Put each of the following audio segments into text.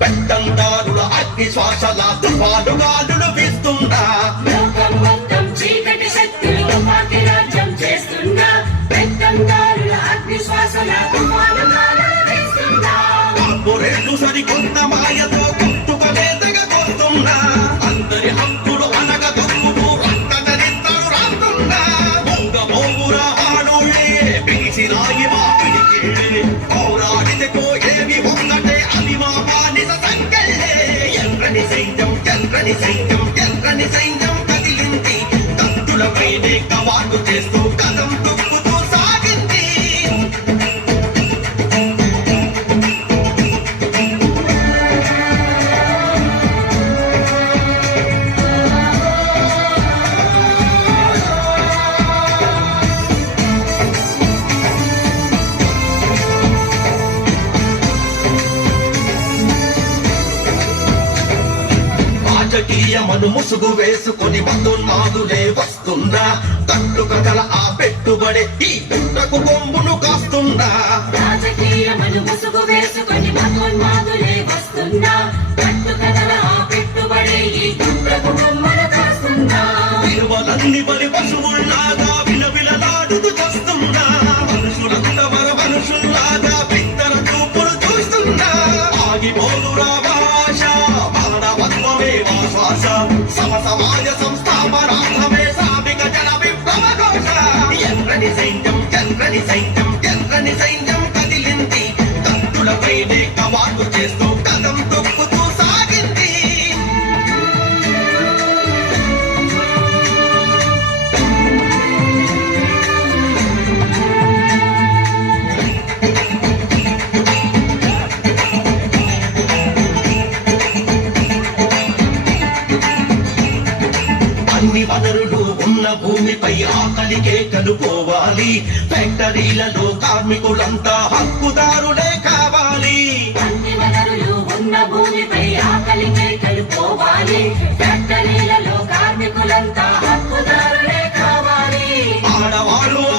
పెద్దందారుల అగ్ని శ్వాసల తుఫానుగాడు అనేక మార్పు చేస్తూ కదంటూ రాజకీయమను ముసుగు వేసుకొని మందున్నాదులే వస్తుందా? కళ్ళు కగల ఆ పెట్టుబడి ఈ పెట్టకు బొమ్మును కాస్తుందా? రాజకీయ మను ముసుగు వేసుకొని మందున్నాదులే వస్తుందా? ఆ ఈ బొమ్మను విలువలన్నీ బలి పశువులు భూమిపై ఆకలి కనుకోవాలి ఫ్యాక్టరీలలో కార్మికులంతా హక్కుదారులే కావాలి. ఉన్న భూమిపై ఆకలి ఫ్యాక్టరీలలో కార్మికులంతా హక్కుదారులే కావాలి. ఆడవారు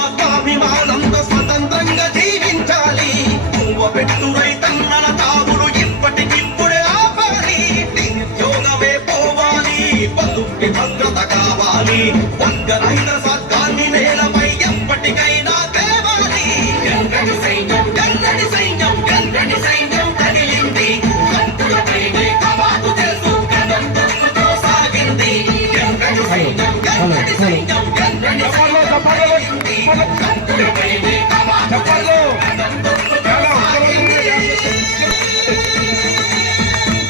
స్వతంత్రంగా జీవించాలి. పెట్టు తాగుడు ఇప్పటికిప్పుడే ఆపాలి. పోవాలి. భద్రత కావాలి.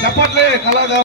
చెప్పట్లే కళాగా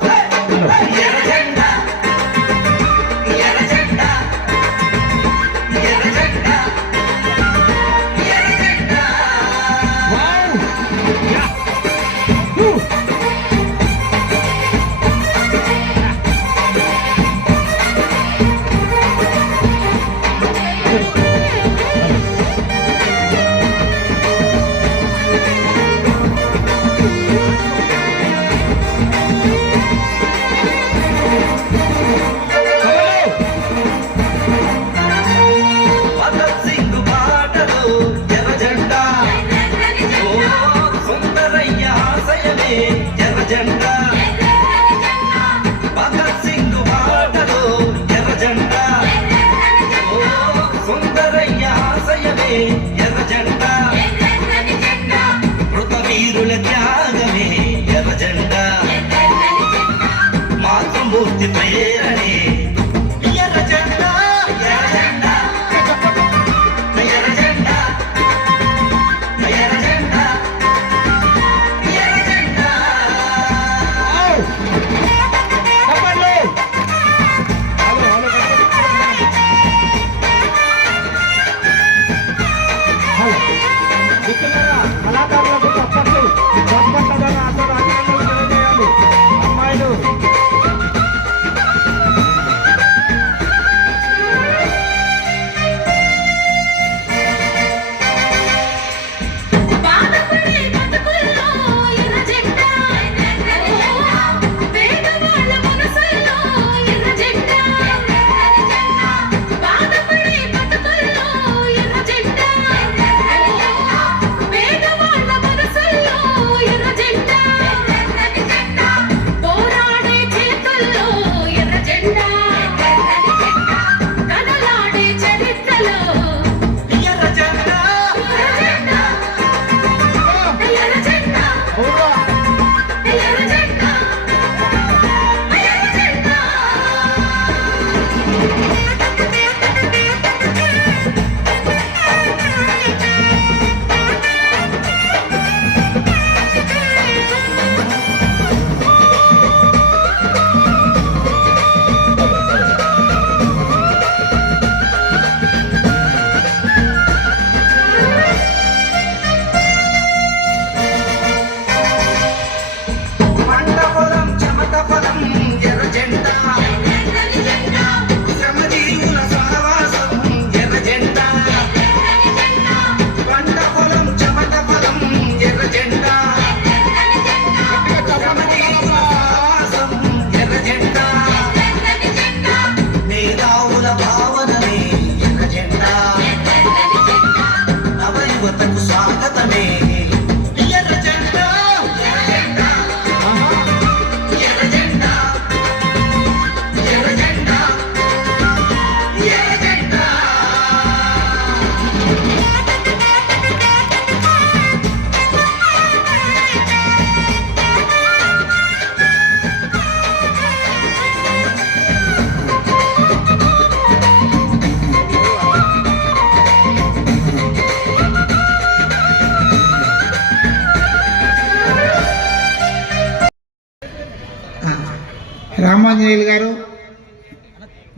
రామాంజనేయులు గారు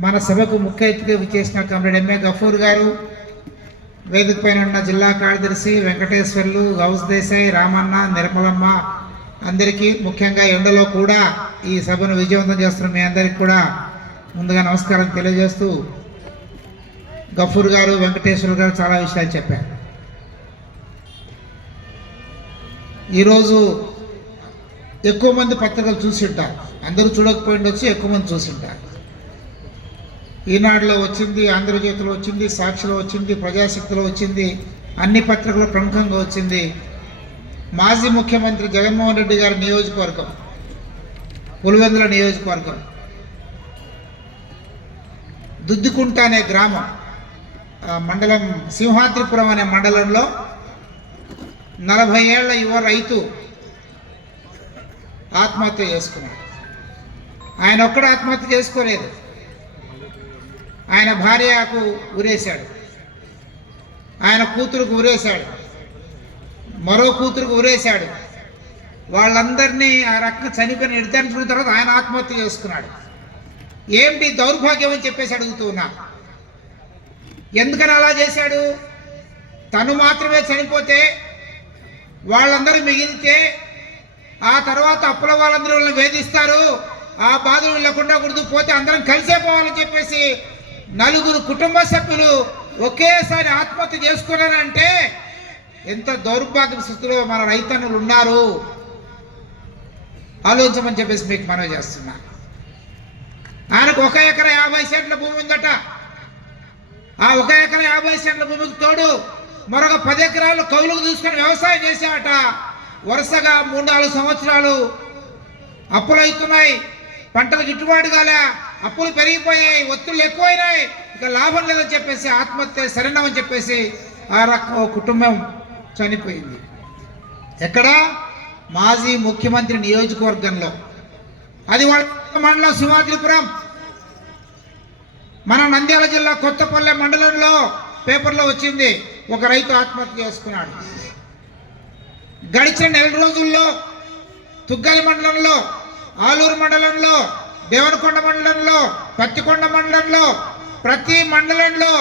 మన సభకు ముఖ్య అతిథిగా చేసిన కమ్రేడ్ ఎంఏ గఫూర్ గారు వేదిక పైన ఉన్న జిల్లా కార్యదర్శి వెంకటేశ్వర్లు గౌస్ దేశాయ్ రామన్న నిర్మలమ్మ అందరికీ ముఖ్యంగా ఎండలో కూడా ఈ సభను విజయవంతం చేస్తున్న మీ అందరికీ కూడా ముందుగా నమస్కారం తెలియజేస్తూ గఫూర్ గారు వెంకటేశ్వర్ గారు చాలా విషయాలు చెప్పారు. ఈరోజు ఎక్కువ మంది పత్రికలు చూసి ఉంటారు అందరూ చూడకపోయిండొచ్చు ఎక్కువ మంది చూసి ఉంటారు ఈనాడులో వచ్చింది ఆంధ్రజ్యోతిలో వచ్చింది సాక్షిలో వచ్చింది ప్రజాశక్తిలో వచ్చింది అన్ని పత్రికలు ప్రముఖంగా వచ్చింది మాజీ ముఖ్యమంత్రి జగన్మోహన్ రెడ్డి గారి నియోజకవర్గం పులివెందుల నియోజకవర్గం. దుద్దికుంట అనే గ్రామం మండలం సింహాద్రిపురం అనే మండలంలో నలభై ఏళ్ళ యువ రైతు ఆత్మహత్య చేసుకున్నాడు. ఆయన ఒక్కడు ఆత్మహత్య చేసుకోలేదు. ఆయన భార్యకు ఉరేశాడు ఆయన కూతురుకు ఉరేశాడు మరో కూతురుకు ఉరేశాడు వాళ్ళందరినీ ఆ రకంగా చనిపోయిన నిర్ధారించుకున్న తర్వాత ఆయన ఆత్మహత్య చేసుకున్నాడు. ఏమిటి దౌర్భాగ్యం అని చెప్పేసి అడుగుతూ ఉన్నా. ఎందుకని అలా చేశాడు? తను మాత్రమే చనిపోతే వాళ్ళందరూ మిగిలితే ఆ తర్వాత అప్పుల వాళ్ళందరూ వాళ్ళని వేధిస్తారు. ఆ బాధలు లేకుండా కుడుతూ పోతే అందరం కలిసే పోవాలని చెప్పేసి నలుగురు కుటుంబ సభ్యులు ఒకేసారి ఆత్మహత్య చేసుకున్నారంటే ఎంత దౌర్భాగ్య స్థితిలో మన రైతన్నులు ఉన్నారు. ఆలోచించమని చెప్పేసి మీకు మనవి చేస్తున్నా. ఆయనకు ఒక ఎకరా యాభై సెంట్ల భూమి ఉందట. ఆ ఒక ఎకరా యాభై సెంట్ల భూమికి తోడు మరొక పది ఎకరాలు కౌలుకు తీసుకొని వ్యవసాయం చేశామట వరుసగా మూడు నాలుగు సంవత్సరాలు అప్పులు అవుతున్నాయి. పంటలు గిట్టుబాటు కాలే. అప్పులు పెరిగిపోయాయి. ఒత్తిళ్ళు ఎక్కువైనాయి. ఇక లాభం లేదని చెప్పేసి ఆత్మహత్య శరణమని చెప్పేసి ఆ రకం కుటుంబం చనిపోయింది. ఎక్కడ? మాజీ ముఖ్యమంత్రి నియోజకవర్గంలో. అది వాళ్ళ మండలం సింహాద్రిపురం. మన నంద్యాల జిల్లా కొత్తపల్లె మండలంలో పేపర్లో వచ్చింది. ఒక రైతు ఆత్మహత్య చేసుకున్నాడు. గడిచిన నెల రోజుల్లో తుగ్గలి మండలంలో ఆలూరు మండలంలో దేవనకొండ మండలంలో పత్తికొండ మండలంలో ప్రతి మండలంలో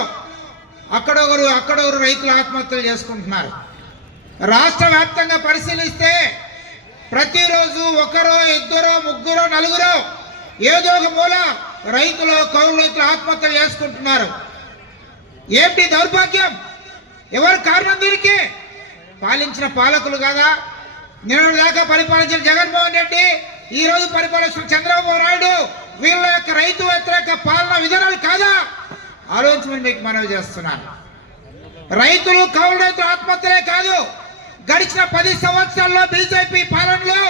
అక్కడొకరు అక్కడొకరు రైతులు ఆత్మహత్యలు చేసుకుంటున్నారు. రాష్ట్ర వ్యాప్తంగా పరిశీలిస్తే ప్రతిరోజు ఒకరో ఇద్దరో ముగ్గురో నలుగురో ఏదో ఒక మూల రైతులు కౌలు రైతులు ఆత్మహత్యలు చేసుకుంటున్నారు. ఏంటి దౌర్భాగ్యం? ఎవరు కారణం దీనికి? పాలించిన పాలకులు కదా? నిన్న దాకా పరిపాలించిన జగన్మోహన్ రెడ్డి ఈ రోజు పరిపాలిస్తున్న చంద్రబాబు నాయుడు వీళ్ళ యొక్క రైతు వ్యతిరేక పాలన విధానాలు కాదా? ఆలోచించమని మీకు మనవి చేస్తున్నాను. రైతులు కౌలు రైతులు ఆత్మహత్యలే కాదు. గడిచిన పది సంవత్సరాల్లో బీజేపీ పాలనలో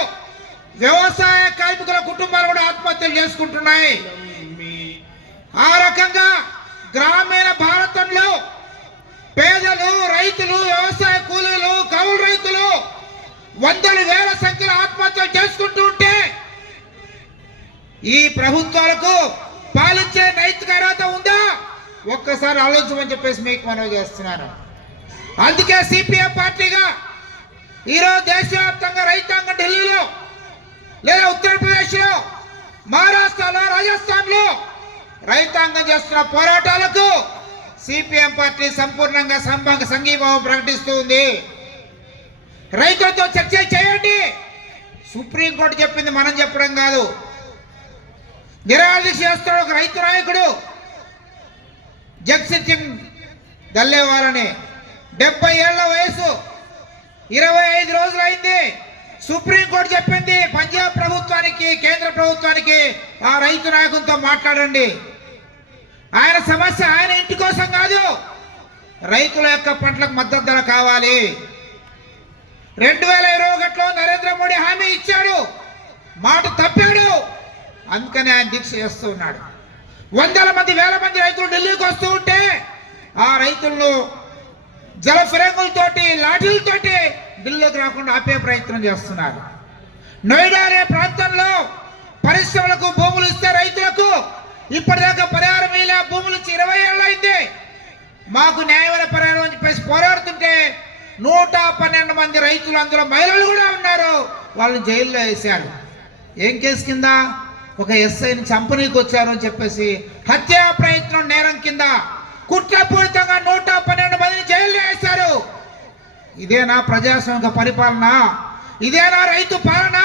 వ్యవసాయ కార్మికుల కుటుంబాలు కూడా ఆత్మహత్యలు చేసుకుంటున్నాయి. ఆ రకంగా గ్రామీణ భారతంలో పేదలు రైతులు వ్యవసాయ కూలీలు కౌలు రైతులు వందల వేల సంఖ్యలో ఆత్మహత్యలు చేసుకుంటూ ఉంటే ఈ ప్రభుత్వాలకు పాలించే నైతిక అర్హత ఉందా? ఒక్కసారి ఆలోచించమని చెప్పేసి మీకు మనవి చేస్తున్నాను. అందుకే సిపిఎం పార్టీగా ఈరోజు దేశవ్యాప్తంగా రైతాంగం ఢిల్లీలో లేదా ఉత్తరప్రదేశ్లో మహారాష్ట్రలో రాజస్థాన్లో రైతాంగం చేస్తున్న పోరాటాలకు సిపిఎం పార్టీ సంపూర్ణంగా సంభంగ సంఘీభావం ప్రకటిస్తూ ఉంది. రైతులతో చర్చలు చేయండి. సుప్రీంకోర్టు చెప్పింది మనం చెప్పడం కాదు. నిరాదీక్ష చేస్తున్నాడు ఒక రైతు నాయకుడు జగ్సిత్ సింగ్ దల్లేవాలని. డెబ్బై ఏళ్ళ వయసు ఇరవై ఐదు రోజులు అయింది సుప్రీంకోర్టు చెప్పింది పంజాబ్ ప్రభుత్వానికి కేంద్ర ప్రభుత్వానికి ఆ రైతు నాయకులతో మాట్లాడండి. ఆయన సమస్య ఆయన ఇంటి కోసం కాదు రైతుల యొక్క పంటలకు మద్దతు ధర కావాలి. రెండు వేల ఇరవై ఒకటిలో నరేంద్ర మోడీ హామీ ఇచ్చాడు. మాట తప్పాడు. అందుకని ఆయన దీక్ష చేస్తూ ఉన్నాడు. వందల మంది వేల మంది రైతులు ఢిల్లీకి వస్తూ ఉంటే ఆ రైతులను జల ఫిరంగులతోటి లాఠీలతోటి ఢిల్లీకి రాకుండా ఆపే ప్రయత్నం చేస్తున్నారు. నోయిడా అనే ప్రాంతంలో పరిశ్రమలకు భూములు ఇస్తే రైతులకు ఇప్పటిదాకా పరిహారం ఇలా భూములు ఇచ్చి ఇరవై ఏళ్ళు అయింది. మాకు న్యాయమైన పరిహారం అని చెప్పేసి పోరాడుతుంటే నూట పన్నెండు మంది రైతులు అందులో మహిళలు కూడా ఉన్నారు. వాళ్ళని జైల్లో వేశారు ఏం కేసు కింద? ఒక ఎస్ఐని చంపనీకి వచ్చారు అని చెప్పేసి హత్యా ప్రయత్నం నేరం కింద కుట్రపూరితంగా నూట పన్నెండు మందిని జైల్లో వేశారు. ఇదేనా ప్రజాస్వామిక పరిపాలన? ఇదేనా రైతు పాలన?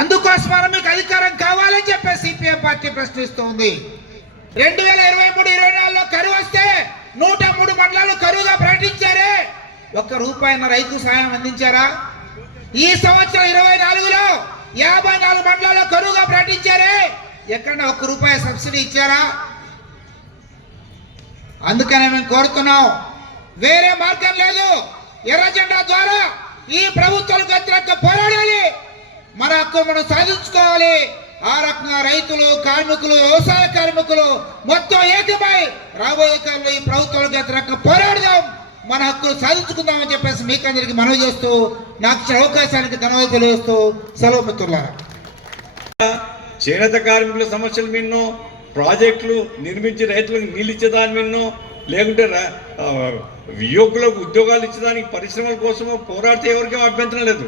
అందుకోసమని మీకు అధికారం కావాలని చెప్పి సిపిఎం పార్టీ ప్రశ్నిస్తుంది. రెండు వేల ఇరవై మూడు ఇరవై నాలుగులో కరువు వస్తే నూట మూడు మండలాలు కరువుగా ప్రకటించారే ఒక్క రూపాయిన రైతు సాయం అందించారా? ఈ సంవత్సరం ఇరవై నాలుగులో యాభై నాలుగు మండలాల్లో కరువుగా ప్రకటించారే. ఎక్కడన్నా ఒక్క రూపాయి సబ్సిడీ ఇచ్చారా? అందుకనే మేము కోరుతున్నాం. వేరే మార్గం లేదు. ఎర్ర జెండా ద్వారా ఈ ప్రభుత్వాలకు వ్యతిరేకంగా పోరాడాలి. మన హక్కు మనం సాధించుకోవాలి. ఆ రకంగా రైతులు కార్మికులు వ్యవసాయ కార్మికులు మొత్తం ఏకమై రాబోయే కాలంలో ఈ ప్రభుత్వాలకు వ్యతిరేకంగా పోరాడదాం. మన హక్కులు సాధించుకుందామని చెప్పేసి మీకు అందరికి మనవి చేస్తూ నాకు ఇచ్చిన అవకాశానికి ధన్యవాదాలు తెలియజేస్తూ సెలవు మిత్రులారా. చేనేత కార్మికుల సమస్యలు మిన్నో ప్రాజెక్టులు నిర్మించి రైతులకు నీళ్ళు ఇచ్చేదాని విన్నో లేకుంటే యువకులకు ఉద్యోగాలు ఇచ్చేదానికి పరిశ్రమల కోసమో పోరాడితే ఎవరికీ అభ్యంతరం లేదు.